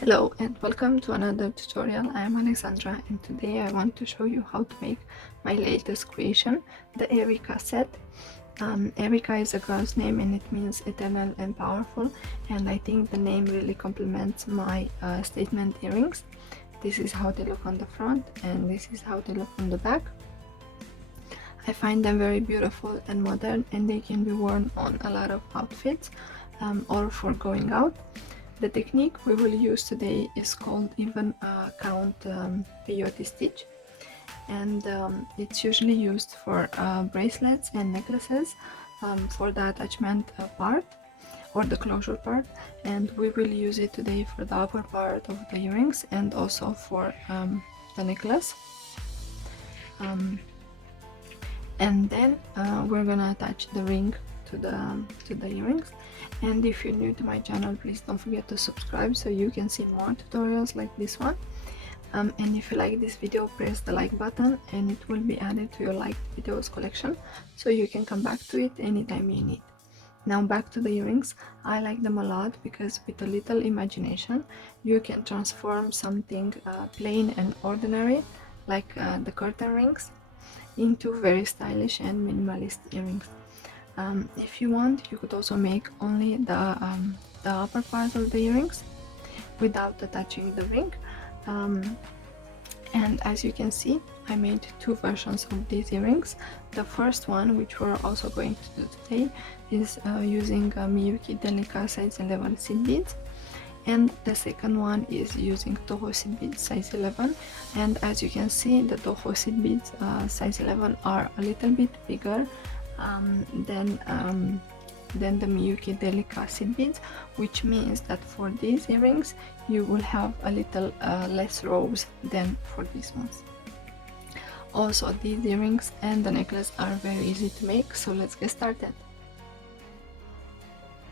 Hello and welcome to another tutorial. I am Alexandra and today I want to show you how to make my latest creation, the Erika set. Erika is a girl's name and it means eternal and powerful, and I think the name really complements my statement earrings. This is how they look on the front and this is how they look on the back. I find them very beautiful and modern, and they can be worn on a lot of outfits or for going out. The technique we will use today is called even count peyote stitch, and it's usually used for bracelets and necklaces, for the attachment part or the closure part, and we will use it today for the upper part of the earrings and also for the necklace. And then we're gonna attach the ring to the earrings. And if you're new to my channel, please don't forget to subscribe so you can see more tutorials like this one. And if you like this video, press the like button and it will be added to your liked videos collection so you can come back to it anytime you need. Now back to the earrings. I like them a lot because with a little imagination you can transform something plain and ordinary like the curtain rings into very stylish and minimalist earrings. If you want, you could also make only the upper part of the earrings without attaching the ring. And as you can see, I made two versions of these earrings. The first one, which we're also going to do today, is using Miyuki delica size 11 seed beads, and the second one is using toho seed beads size 11. And as you can see, the toho seed beads size 11 are a little bit bigger than the Miyuki delica seed beads, which means that for these earrings you will have a little less rows than for these ones. Also, these earrings and the necklace are very easy to make, so let's get started.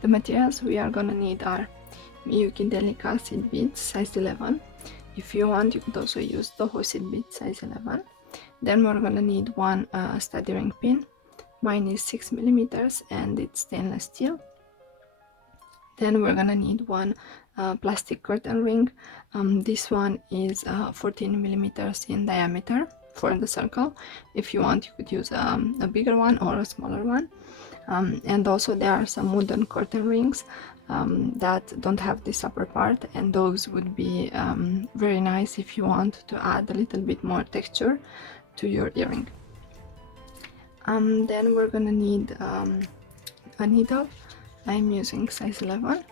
The materials we are gonna need are Miyuki delica seed beads size 11. If you want, you could also use toho seed beads size 11. Then we're gonna need one study ring pin. Mine is 6 millimeters and it's stainless steel. Then we're gonna need one plastic curtain ring. This one is 14 millimeters in diameter for the circle. If you want, you could use a bigger one or a smaller one. And also there are some wooden curtain rings that don't have this upper part, and those would be very nice if you want to add a little bit more texture to your earring. Then we're gonna need a needle. I'm using size 11,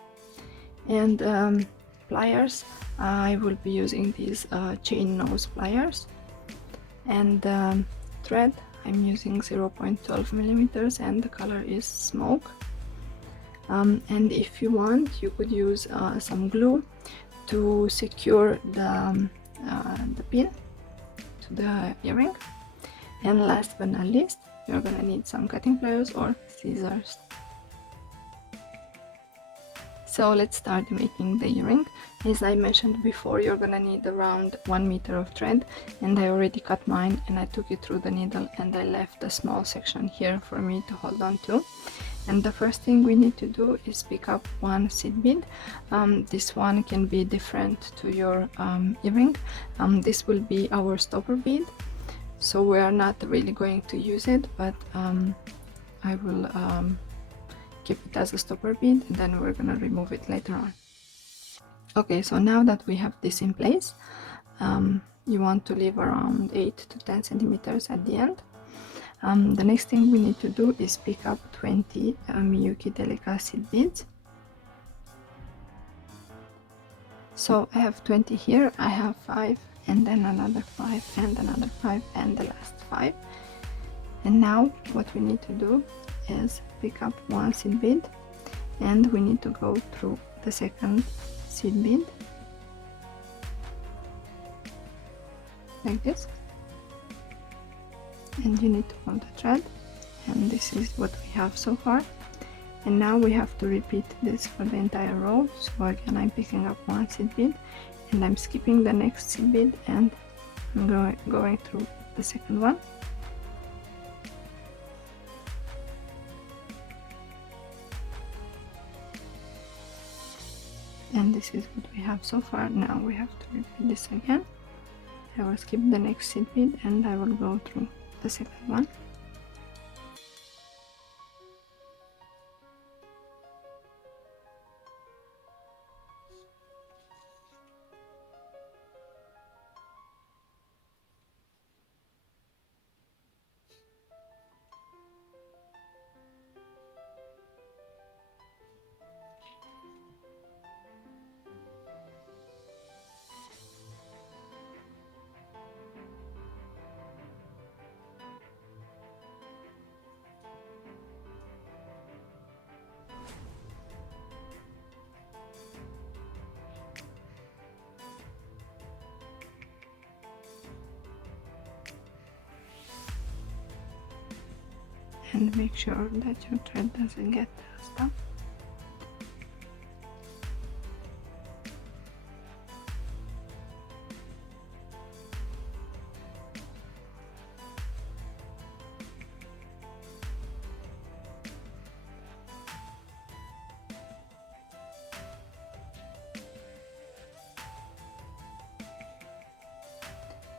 and pliers. I will be using these chain nose pliers, and thread. I'm using 0.12 millimeters and the color is smoke. And if you want, you could use some glue to secure the pin to the earring. And last but not least, you're gonna need some cutting pliers or scissors. So let's start making the earring. As I mentioned before, you're gonna need around 1 meter of thread, and I already cut mine and I took it through the needle and I left a small section here for me to hold on to. And the first thing we need to do is pick up one seed bead. This one can be different to your earring. This will be our stopper bead, so we are not really going to use it, but I will keep it as a stopper bead and then we're gonna remove it later on. Okay, so now that we have this in place, you want to leave around 8 to 10 centimeters at the end. The next thing we need to do is pick up 20 Miyuki delica seed beads. So I have 20 here, I have 5 and then another 5 and another 5 and the last 5. And now what we need to do is pick up one seed bead and we need to go through the second seed bead like this, and you need to pull the thread, and this is what we have so far. And now we have to repeat this for the entire row. So again, I'm picking up one seed bead and I'm skipping the next seed bead and I'm going through the second one. and this is what we have so far. Now we have to repeat this again. I will skip the next seed bead and I will go through the second one. And make sure that your thread doesn't get stuck.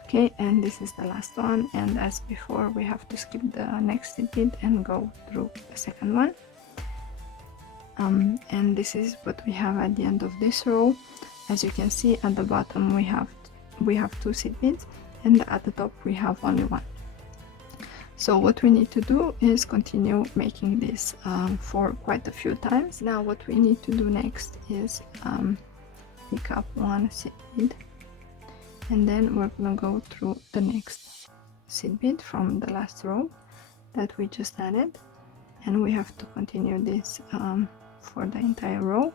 Okay, and this is the last one, and as before we have to skip the next seed bead and go through the second one. And this is what we have at the end of this row. As you can see, at the bottom we have 2 seed beads, and at the top we have only 1. So what we need to do is continue making this for quite a few times. Now what we need to do next is pick up 1 seed bead, and then we're gonna go through the next seed bead from the last row that we just added, and we have to continue this for the entire row.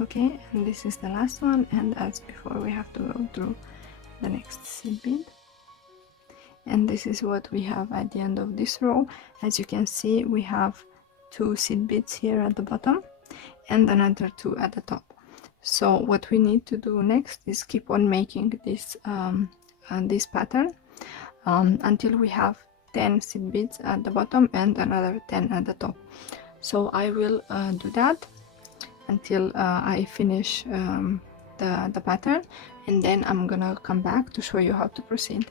Okay, and this is the last one, and as before we have to go through the next seed bead. And this is what we have at the end of this row. As you can see, we have 2 seed beads here at the bottom and another 2 at the top. So what we need to do next is keep on making this this pattern until we have 10 seed beads at the bottom and another 10 at the top. So I will do that until I finish the pattern, and then I'm gonna come back to show you how to proceed.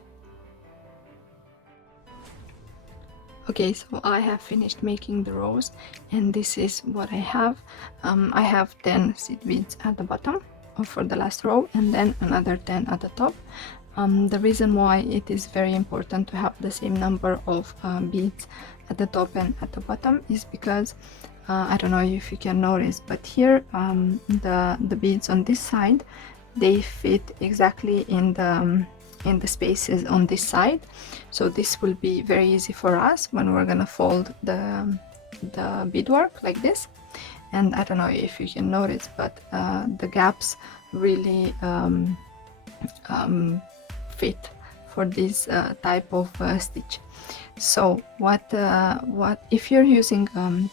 Okay, so I have finished making the rows, and this is what I have. I have 10 seed beads at the bottom for the last row, and then another 10 at the top. The reason why it is very important to have the same number of beads at the top and at the bottom is because I don't know if you can notice, but here the beads on this side, they fit exactly in the spaces on this side. So this will be very easy for us when we're gonna fold the beadwork like this. And I don't know if you can notice, but the gaps really fit for this type of stitch. So what if you're using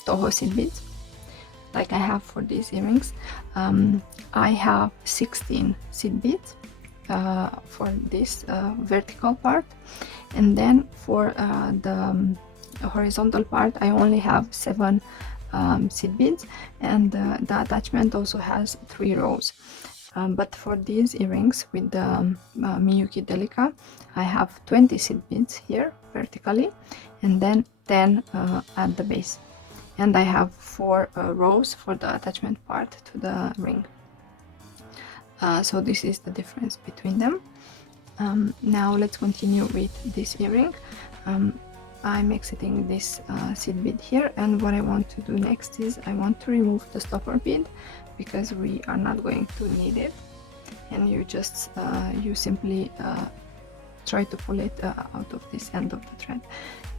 toho seed beads like I have for these earrings, I have 16 seed beads for this vertical part, and then for the horizontal part I only have 7 seed beads, and the attachment also has 3 rows. But for these earrings with the Miyuki delica, I have 20 seed beads here vertically, and then 10 at the base, and I have 4 rows for the attachment part to the ring. So this is the difference between them. Now let's continue with this earring. I'm exiting this seed bead here, and what I want to do next is I want to remove the stopper bead because we are not going to need it, and you simply try to pull it out of this end of the thread.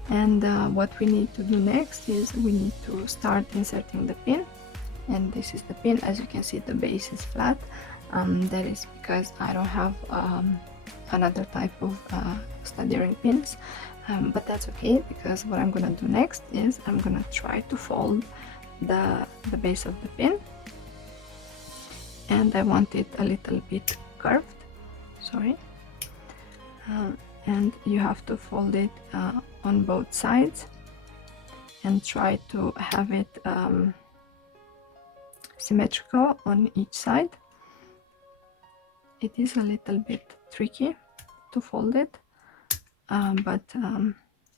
And what we need to do next is we need to start inserting the pin, and this is the pin. As you can see, the base is flat. That is because I don't have another type of stud earring pins, but that's okay, because what I'm gonna do next is I'm gonna try to fold the base of the pin, and I want it a little bit curved, sorry, and you have to fold it on both sides and try to have it symmetrical on each side. It is a little bit tricky to fold it, but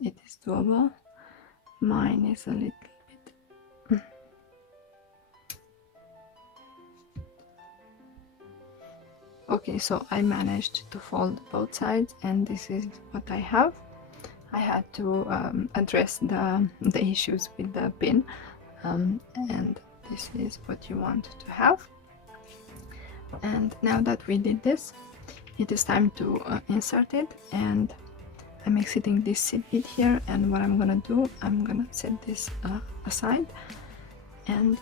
it is doable. Mine is a little bit okay, so I managed to fold both sides, and this is what I have. I had to address the issues with the pin, and this is what you want to have. And now that we did this, it is time to insert it, and I'm exiting this seed bead here, and what I'm gonna do, I'm gonna set this aside, and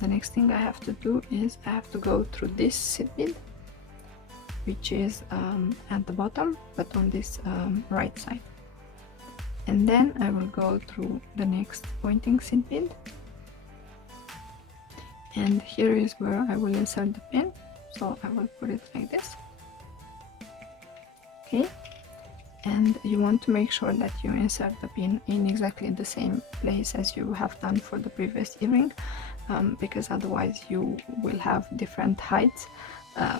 the next thing I have to do is I have to go through this seed bead, which is at the bottom but on this right side, and then I will go through the next pointing seed bead, and here is where I will insert the pin. So I will put it like this, okay, and you want to make sure that you insert the pin in exactly the same place as you have done for the previous earring, because otherwise you will have different heights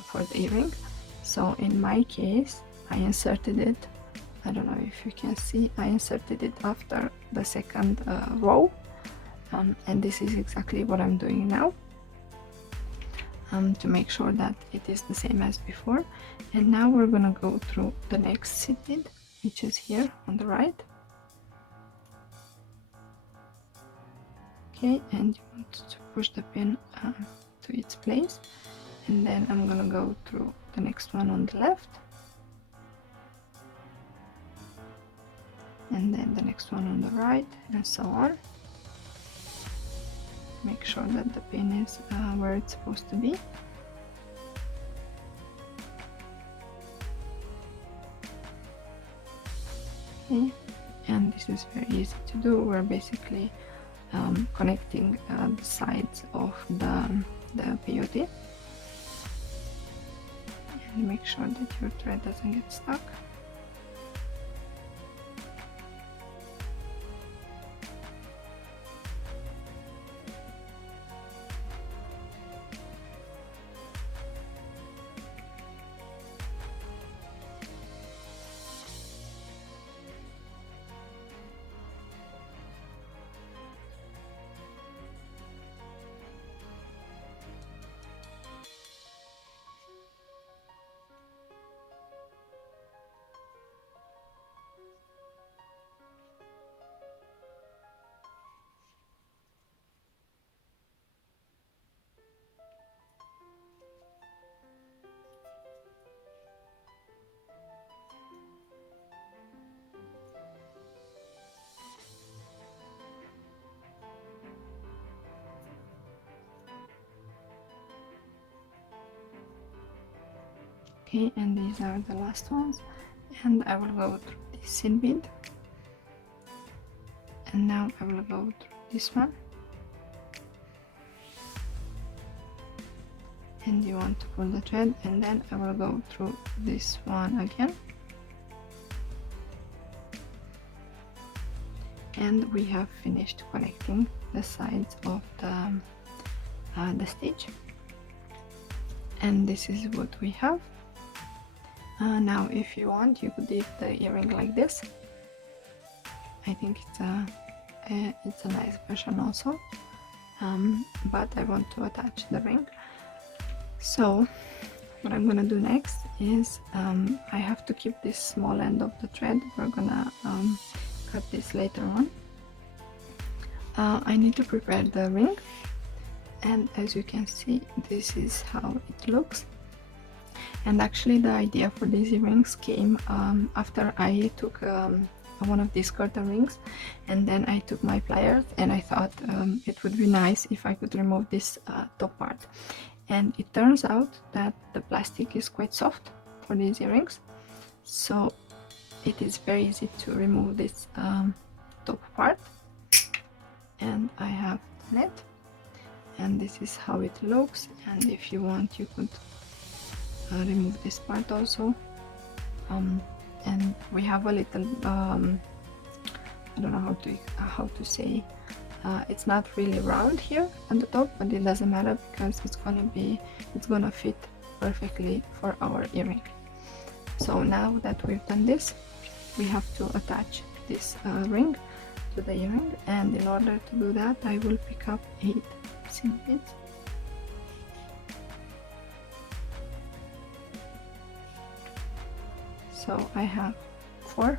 for the earring. So in my case, I inserted it, I don't know if you can see, I inserted it after the second row, and this is exactly what I'm doing now, to make sure that it is the same as before. And now we're gonna go through the next seed bead, which is here on the right, okay, and you want to push the pin to its place, and then I'm gonna go through the next one on the left, and then the next one on the right, and so on. Make sure that the pin is where it's supposed to be. Okay, and this is very easy to do. We're basically connecting the sides of the peyote, and make sure that your thread doesn't get stuck. Okay, and these are the last ones, and I will go through this seed bead, and now I will go through this one, and you want to pull the thread, and then I will go through this one again, and we have finished connecting the sides of the stitch, and this is what we have. Now if you want, you could leave the earring like this. I think it's a nice version also, but I want to attach the ring. So what I'm gonna do next is I have to keep this small end of the thread. We're gonna cut this later on. I need to prepare the ring, and as you can see, this is how it looks. And actually the idea for these earrings came after I took one of these curtain rings, and then I took my pliers and I thought it would be nice if I could remove this top part. And it turns out that the plastic is quite soft for these earrings, so it is very easy to remove this top part. And I have done it, and this is how it looks. And if you want, you could remove this part also. And we have a little I don't know how to say, it's not really round here at the top, but it doesn't matter because it's gonna fit perfectly for our earring. So now that we've done this, we have to attach this ring to the earring, and in order to do that I will pick up 8 seed beads. So I have 4,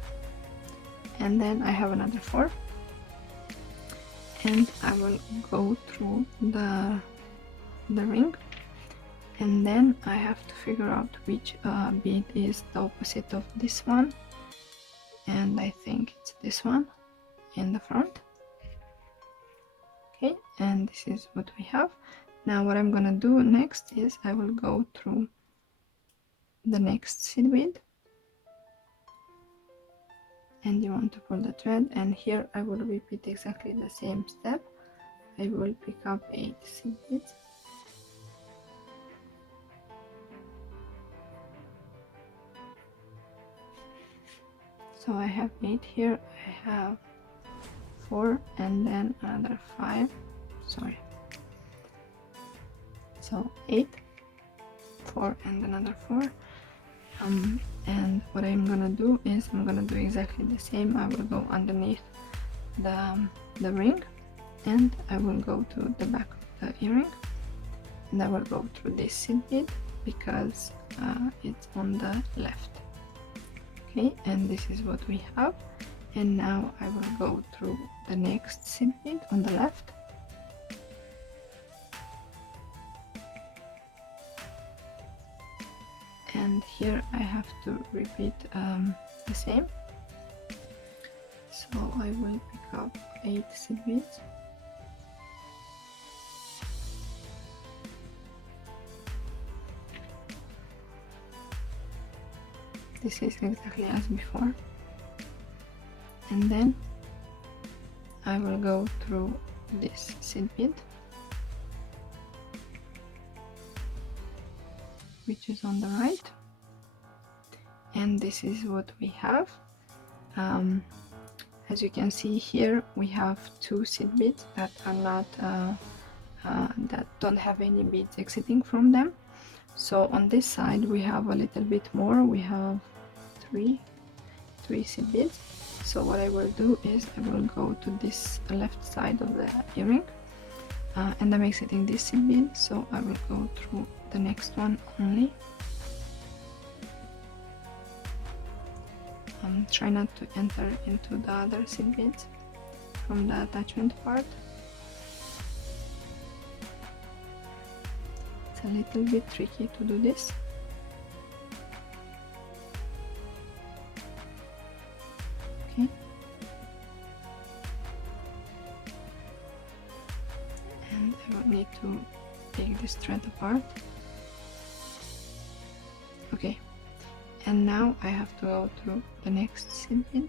and then I have another 4, and I will go through the ring, and then I have to figure out which bead is the opposite of this one, and I think it's this one in the front. Okay, and this is what we have. Now what I'm gonna do next is I will go through the next seed bead, and you want to pull the thread, and here I will repeat exactly the same step. I will pick up 8 seed beads, so I have 8 here, I have 4 and then another 5, sorry, so 8, 4 and another 4. And what I'm gonna do is I'm gonna do exactly the same. I will go underneath the ring, and I will go to the back of the earring, and I will go through this seed bead because it's on the left. Okay, and this is what we have. And now I will go through the next seed bead on the left, and here I have to repeat the same. So I will pick up 8 seed beads, this is exactly as before, and then I will go through this seed bead, which is on the right, and this is what we have. As you can see here, we have 2 seed beads that are not that don't have any beads exiting from them. So on this side we have a little bit more, we have 3 seed beads. So what I will do is I will go to this left side of the earring, and I'm exiting this seed bead, so I will go through the next one only. Try not to enter into the other seed beads from the attachment part. It's a little bit tricky to do this. Okay. And I will need to take this thread apart. Okay. And now I have to go through the next seed bead.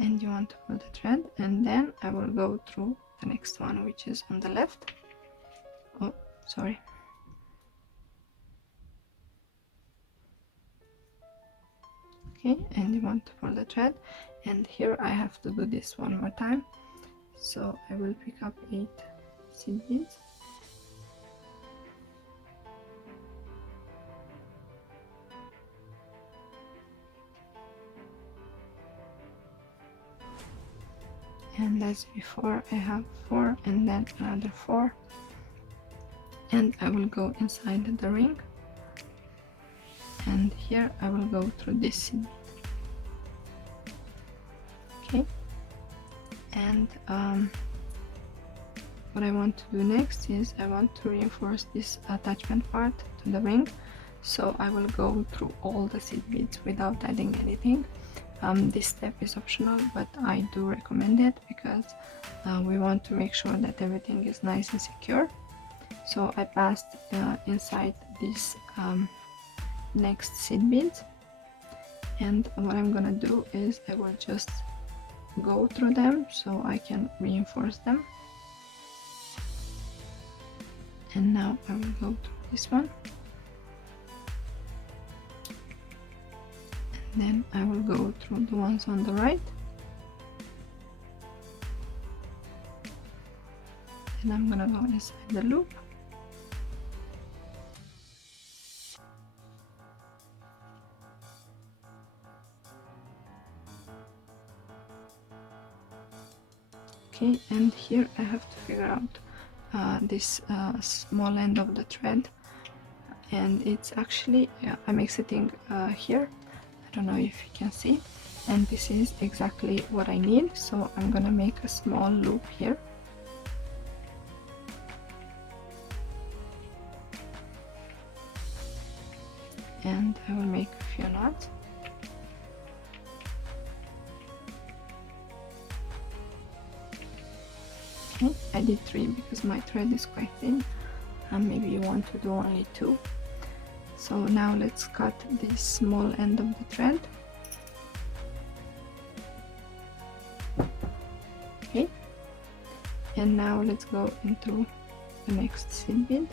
And you want to pull the thread, and then I will go through the next one, which is on the left. Oh, sorry. Okay, and you want to pull the thread, and here I have to do this one more time. So I will pick up 8 seed beads, and as before I have 4 and then another 4, and I will go inside the ring, and here I will go through this seed bead. Okay, and what I want to do next is I want to reinforce this attachment part to the ring, so I will go through all the seed beads without adding anything. This step is optional, but I do recommend it because we want to make sure that everything is nice and secure. So I passed inside this next seed beads, and what I'm gonna do is I will just go through them so I can reinforce them. And now I will go through this one, and then I will go through the ones on the right, and I'm gonna go inside the loop, okay, and here I have to figure out this small end of the thread, and it's actually I'm exiting here. I don't know if you can see, and this is exactly what I need, so I'm gonna make a small loop here, and I will make a few knots. Okay, I did 3 because my thread is quite thin, and maybe you want to do only 2. So now let's cut this small end of the thread. Okay, and now let's go into the next seed bead,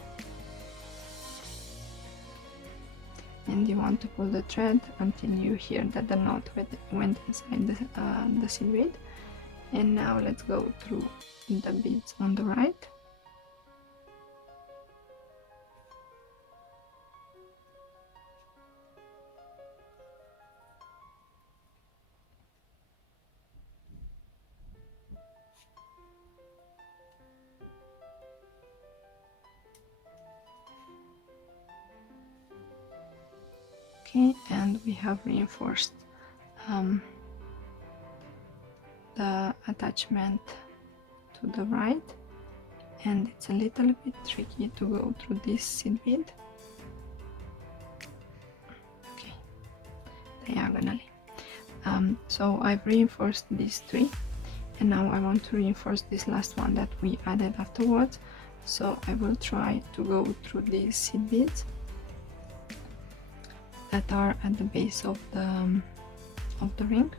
and you want to pull the thread until you hear that the knot went inside the seed bead. And now let's go through the beads on the right. Okay, and we have reinforced the attachment to the right, and it's a little bit tricky to go through this seed bead. Okay, diagonally. So I've reinforced these 3, and now I want to reinforce this last one that we added afterwards. So I will try to go through these seed beads that are at the base of the ring.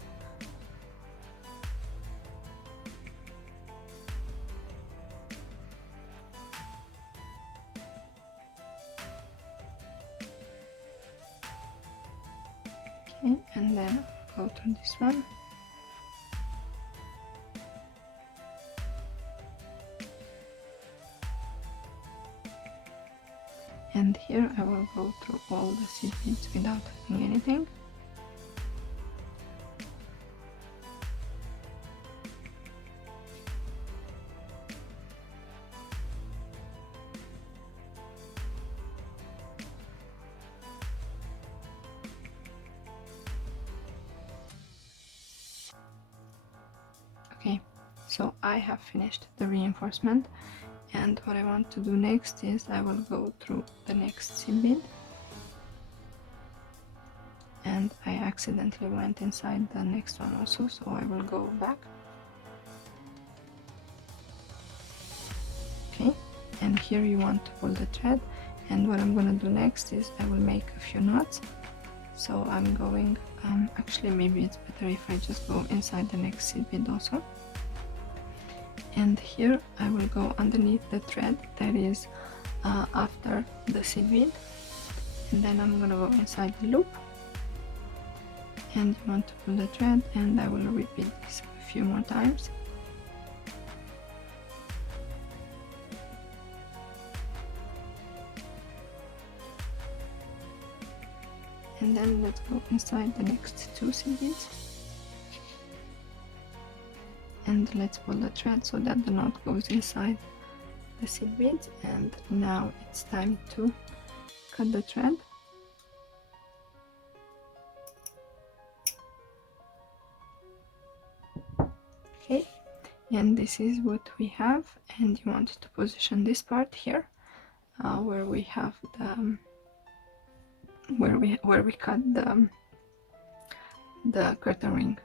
Okay, and then go through this one. And here I will go through all the seed beads without adding anything. Okay, so I have finished the reinforcement, and what I want to do next is I will go through the next seed bead, and I accidentally went inside the next one also, so I will go back. Okay, and here you want to pull the thread, and what I'm gonna do next is I will make a few knots. So I'm going, actually maybe it's better if I just go inside the next seed bead also. And here I will go underneath the thread that is after the seed bead, and then I'm gonna go inside the loop, and you want to pull the thread, and I will repeat this a few more times. And then let's go inside the next 2 seed beads, and let's pull the thread so that the knot goes inside the seed beads. And now it's time to cut the thread. Okay, and this is what we have, and you want to position this part here where we have the where we cut the curtain ring.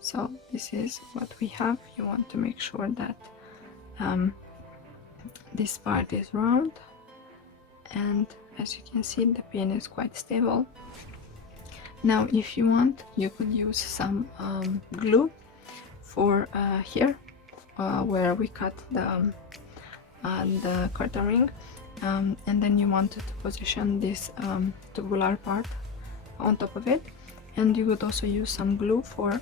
So this is what we have. You want to make sure that this part is round, and as you can see, the pin is quite stable. Now if you want, you could use some glue for here where we cut the curtain ring, and then you wanted to position this tubular part on top of it, and you could also use some glue for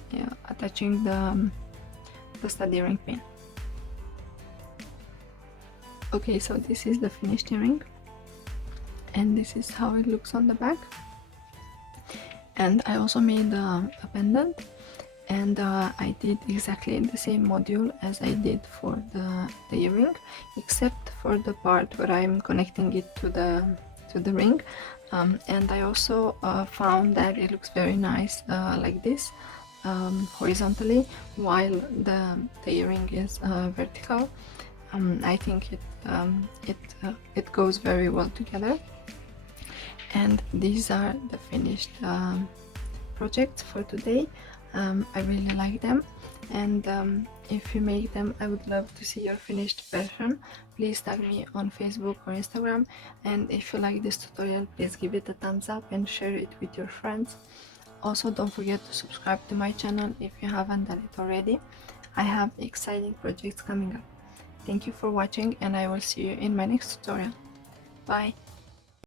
attaching the stud earring pin. Okay, so this is the finished earring, and this is how it looks on the back. And I also made a pendant, and I did exactly the same module as I did for the earring, except for the part where I'm connecting it to the ring. And I also found that it looks very nice like this, horizontally, while the earring is vertical. I think it goes very well together. And these are the finished projects for today. I really like them, and if you make them, I would love to see your finished version. Please tag me on Facebook or Instagram, and if you like this tutorial, please give it a thumbs up and share it with your friends. Also, don't forget to subscribe to my channel if you haven't done it already. I have exciting projects coming up. Thank you for watching, and I will see you in my next tutorial. Bye!